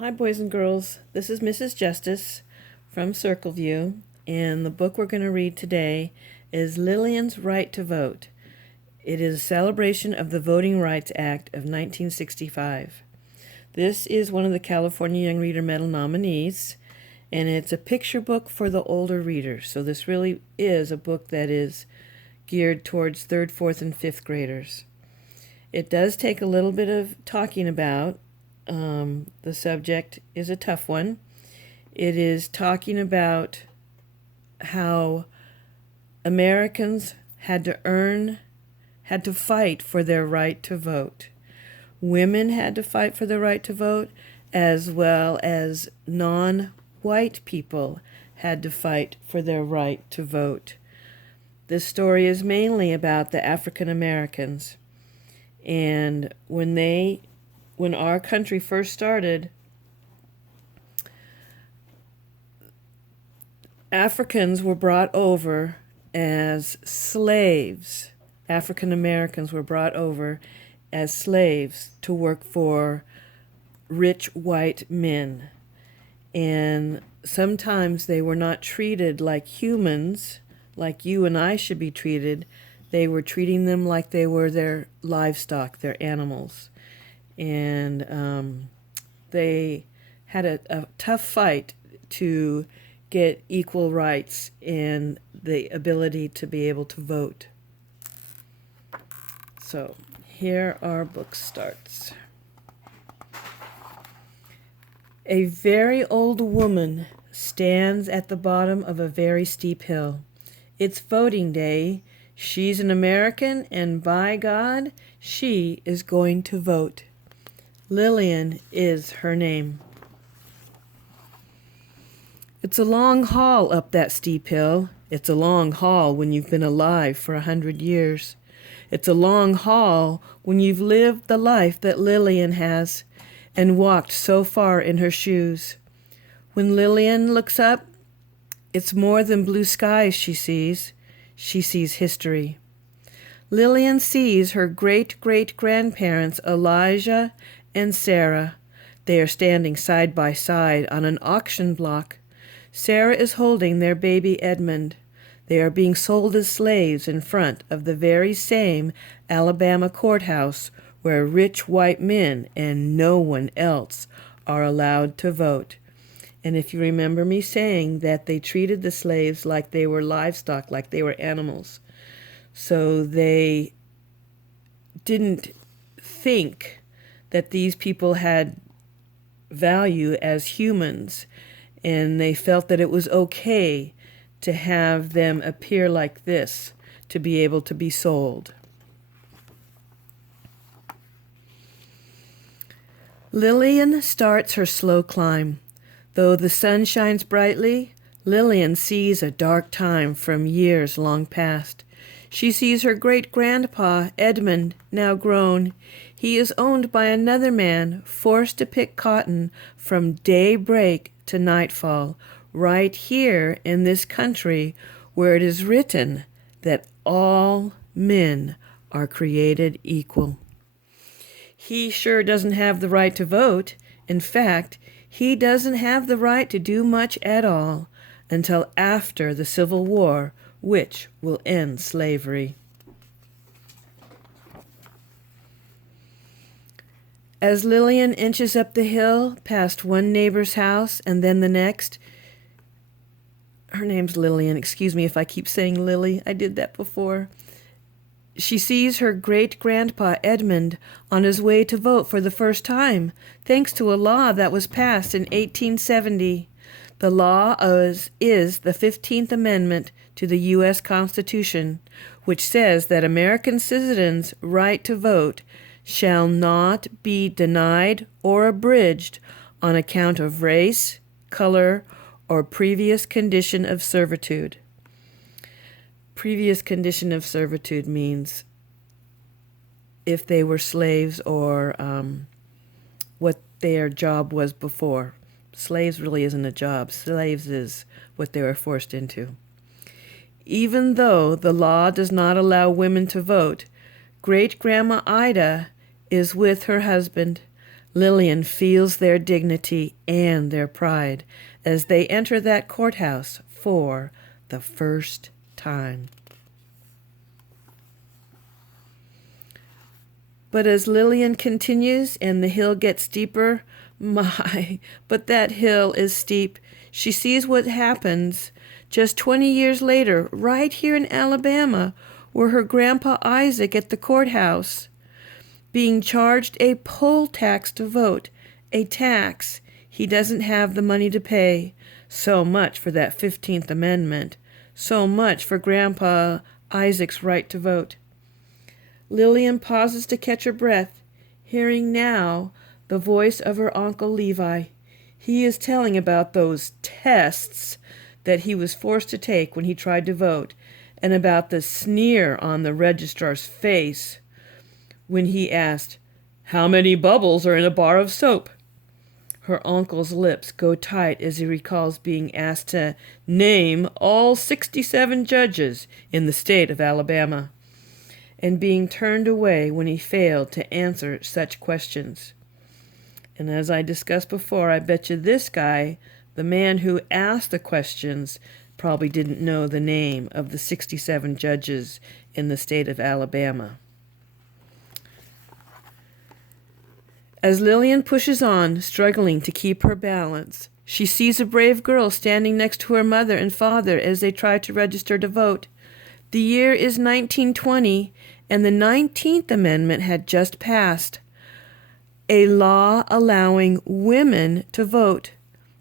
Hi, boys and girls. This is Mrs. Justice from Circleview, and the book we're going to read today is Lillian's Right to Vote. It is a celebration of the Voting Rights Act of 1965. This is one of the California Young Reader Medal nominees, and it's a picture book for the older readers. So this really is a book that is geared towards 3rd, 4th, and 5th graders. It does take a little bit of talking about. The subject is a tough one. It is talking about how Americans had to fight for their right to vote. Women had to fight for their right to vote, as well as non-white people had to fight for their right to vote. This story is mainly about the African Americans. And when our country first started, Africans were brought over as slaves. African Americans were brought over as slaves to work for rich white men. And sometimes they were not treated like humans, like you and I should be treated. They were treating them like they were their livestock, their animals. And they had a tough fight to get equal rights and the ability to be able to vote. So here our book starts. A very old woman stands at the bottom of a very steep hill. It's voting day. She's an American, and by God, she is going to vote. Lillian is her name. It's a long haul up that steep hill. It's a long haul when you've been alive for 100 years. It's a long haul when you've lived the life that Lillian has and walked so far in her shoes. When Lillian looks up, it's more than blue skies she sees. She sees history. Lillian sees her great-great-grandparents Elijah and Sarah. They are standing side by side on an auction block. Sarah is holding their baby Edmund. They are being sold as slaves in front of the very same Alabama courthouse where rich white men and no one else are allowed to vote. And if you remember me saying that they treated the slaves like they were livestock, like they were animals. So they didn't think that these people had value as humans, and they felt that it was okay to have them appear like this to be able to be sold. Lillian starts her slow climb. Though the sun shines brightly, Lillian sees a dark time from years long past. She sees her great-grandpa, Edmund, now grown. He is owned by another man, forced to pick cotton from daybreak to nightfall, right here in this country where it is written that all men are created equal. He sure doesn't have the right to vote. In fact, he doesn't have the right to do much at all until after the Civil War, which will end slavery. As Lillian inches up the hill, past one neighbor's house and then the next, her name's Lillian, excuse me if I keep saying Lily, I did that before. She sees her great-grandpa Edmund on his way to vote for the first time, thanks to a law that was passed in 1870. The law is the 15th Amendment to the U.S. Constitution, which says that American citizens' right to vote shall not be denied or abridged on account of race, color, or previous condition of servitude. Previous condition of servitude means if they were slaves or what their job was before. Slaves really isn't a job. Slaves is what they were forced into. Even though the law does not allow women to vote, Great-Grandma Ida is with her husband. Lillian feels their dignity and their pride as they enter that courthouse for the first time. But as Lillian continues and the hill gets steeper, but that hill is steep. She sees what happens just 20 years later, right here in Alabama, where her grandpa Isaac at the courthouse, being charged a poll tax to vote, a tax he doesn't have the money to pay. So much for that 15th Amendment. So much for Grandpa Isaac's right to vote. Lillian pauses to catch her breath, hearing now the voice of her Uncle Levi. He is telling about those tests that he was forced to take when he tried to vote, and about the sneer on the registrar's face when he asked, "How many bubbles are in a bar of soap?" Her uncle's lips go tight as he recalls being asked to name all 67 judges in the state of Alabama, and being turned away when he failed to answer such questions. And as I discussed before, I bet you this guy, the man who asked the questions, probably didn't know the name of the 67 judges in the state of Alabama. As Lillian pushes on, struggling to keep her balance, she sees a brave girl standing next to her mother and father as they try to register to vote. The year is 1920, and the 19th Amendment had just passed, a law allowing women to vote.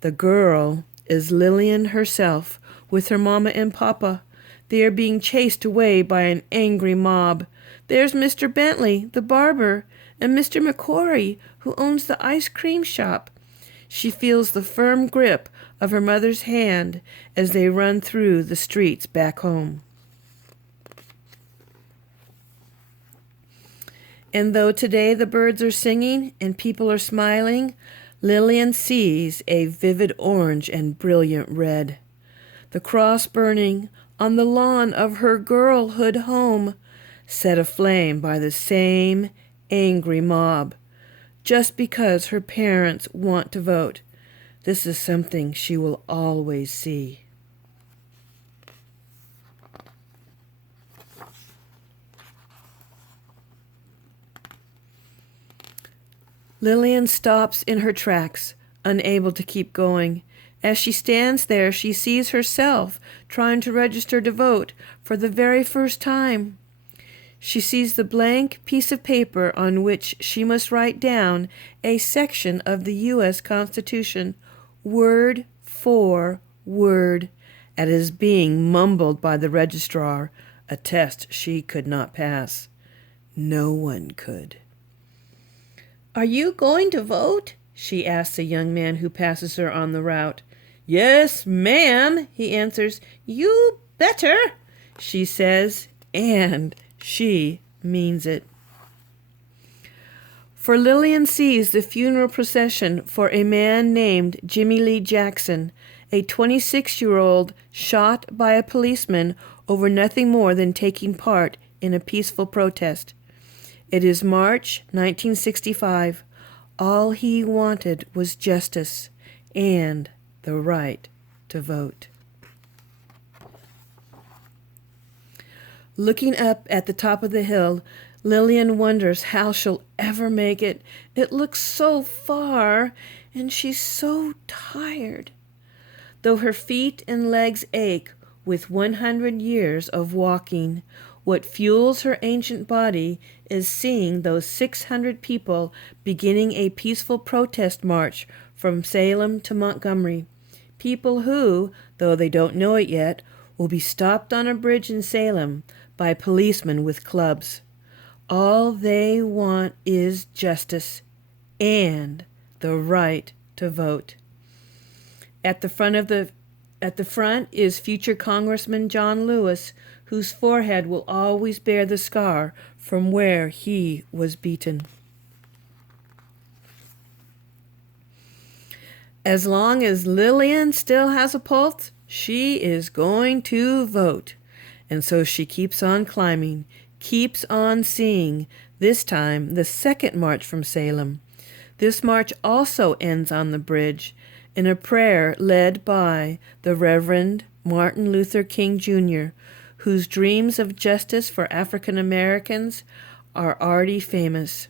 The girl is Lillian herself, with her mama and papa. They are being chased away by an angry mob. There's Mr. Bentley, the barber, and Mr. McCory, who owns the ice cream shop. She feels the firm grip of her mother's hand as they run through the streets back home. And though today the birds are singing and people are smiling, Lillian sees a vivid orange and brilliant red. The cross burning on the lawn of her girlhood home, set aflame by the same angry mob, just because her parents want to vote. This is something she will always see. Lillian stops in her tracks, unable to keep going. As she stands there, she sees herself trying to register to vote for the very first time. She sees the blank piece of paper on which she must write down a section of the U.S. Constitution, word for word, and it is being mumbled by the registrar, a test she could not pass. No one could. "Are you going to vote?" she asks a young man who passes her on the route. "Yes, ma'am," he answers. "You better," she says, and she means it. For Lillian sees the funeral procession for a man named Jimmy Lee Jackson, a 26-year-old shot by a policeman over nothing more than taking part in a peaceful protest. It is March 1965. All he wanted was justice and the right to vote. Looking up at the top of the hill, Lillian wonders how she'll ever make it. It looks so far, and she's so tired. Though her feet and legs ache with 100 years of walking, what fuels her ancient body is seeing those 600 people beginning a peaceful protest march from Salem to Montgomery. People who, though they don't know it yet, will be stopped on a bridge in Salem by policemen with clubs. All they want is justice and the right to vote. At the front is future Congressman John Lewis, whose forehead will always bear the scar from where he was beaten. As long as Lillian still has a pulse, she is going to vote. And so she keeps on climbing, keeps on seeing, this time the second march from Salem. This march also ends on the bridge in a prayer led by the Reverend Martin Luther King Jr., whose dreams of justice for African Americans are already famous.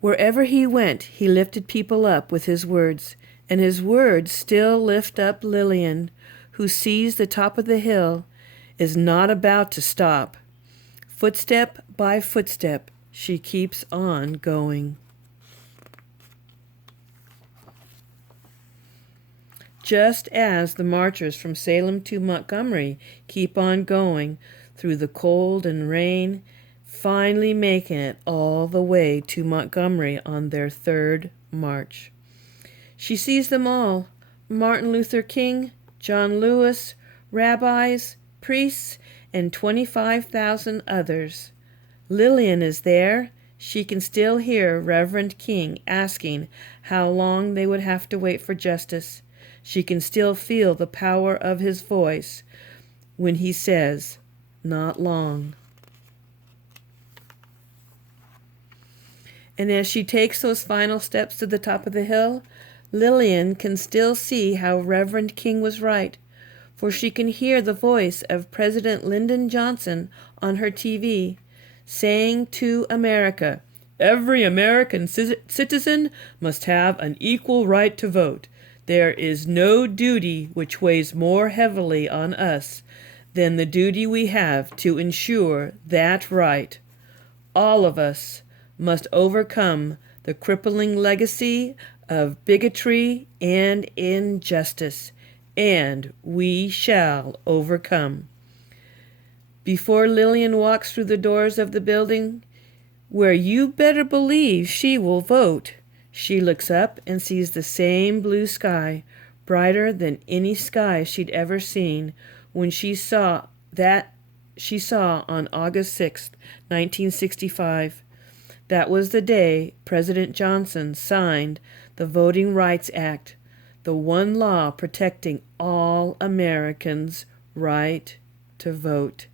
Wherever he went, he lifted people up with his words, and his words still lift up Lillian, who sees the top of the hill is not about to stop. Footstep by footstep, she keeps on going. Just as the marchers from Salem to Montgomery keep on going through the cold and rain, finally making it all the way to Montgomery on their third march. She sees them all: Martin Luther King, John Lewis, rabbis, priests, and 25,000 others. Lillian is there. She can still hear Reverend King asking how long they would have to wait for justice. She can still feel the power of his voice when he says, "Not long." And as she takes those final steps to the top of the hill, Lillian can still see how Reverend King was right, for she can hear the voice of President Lyndon Johnson on her TV saying to America, "Every American citizen must have an equal right to vote. There is no duty which weighs more heavily on us than the duty we have to ensure that right. All of us must overcome the crippling legacy of bigotry and injustice, and we shall overcome." Before Lillian walks through the doors of the building, where you better believe she will vote, she looks up and sees the same blue sky, brighter than any sky she'd ever seen when she saw on August 6th, 1965. That was the day President Johnson signed the Voting Rights Act, the one law protecting all Americans' right to vote.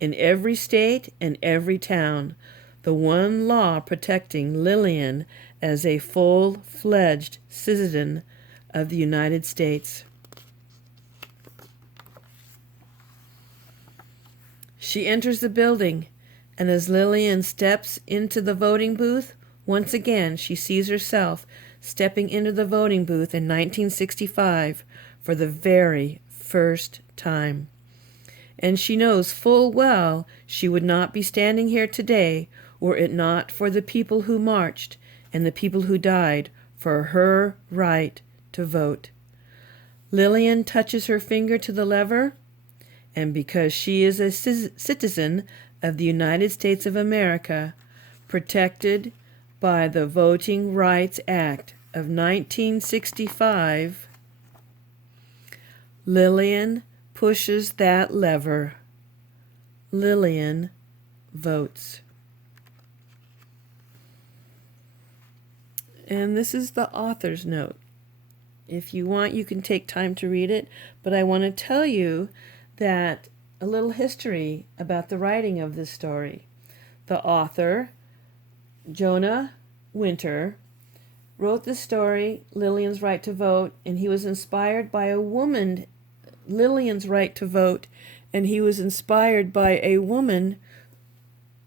In every state and every town, the one law protecting Lillian as a full-fledged citizen of the United States. She enters the building, and as Lillian steps into the voting booth, once again she sees herself stepping into the voting booth in 1965 for the very first time. And she knows full well she would not be standing here today were it not for the people who marched and the people who died for her right to vote. Lillian touches her finger to the lever, and because she is a citizen of the United States of America, protected by the Voting Rights Act of 1965, Lillian pushes that lever. Lillian votes. And this is the author's note. If you want, you can take time to read it, but I want to tell you that a little history about the writing of this story. The author, Jonah Winter, wrote the story, Lillian's Right to Vote, and he was inspired by a woman, Lillian's Right to Vote, and he was inspired by a woman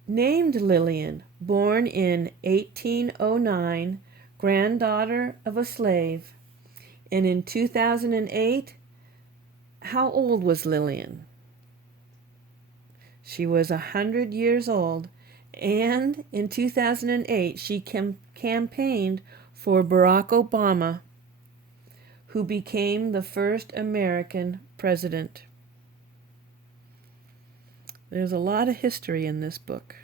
named Lillian, born in 1809, granddaughter of a slave. And in 2008, how old was Lillian? She was 100 years old, and in 2008, she campaigned for Barack Obama, who became the first American president. There's a lot of history in this book.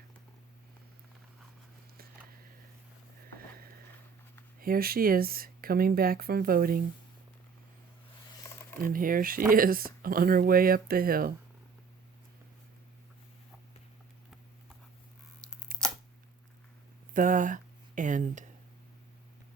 Here she is, coming back from voting. And here she is, on her way up the hill. The end.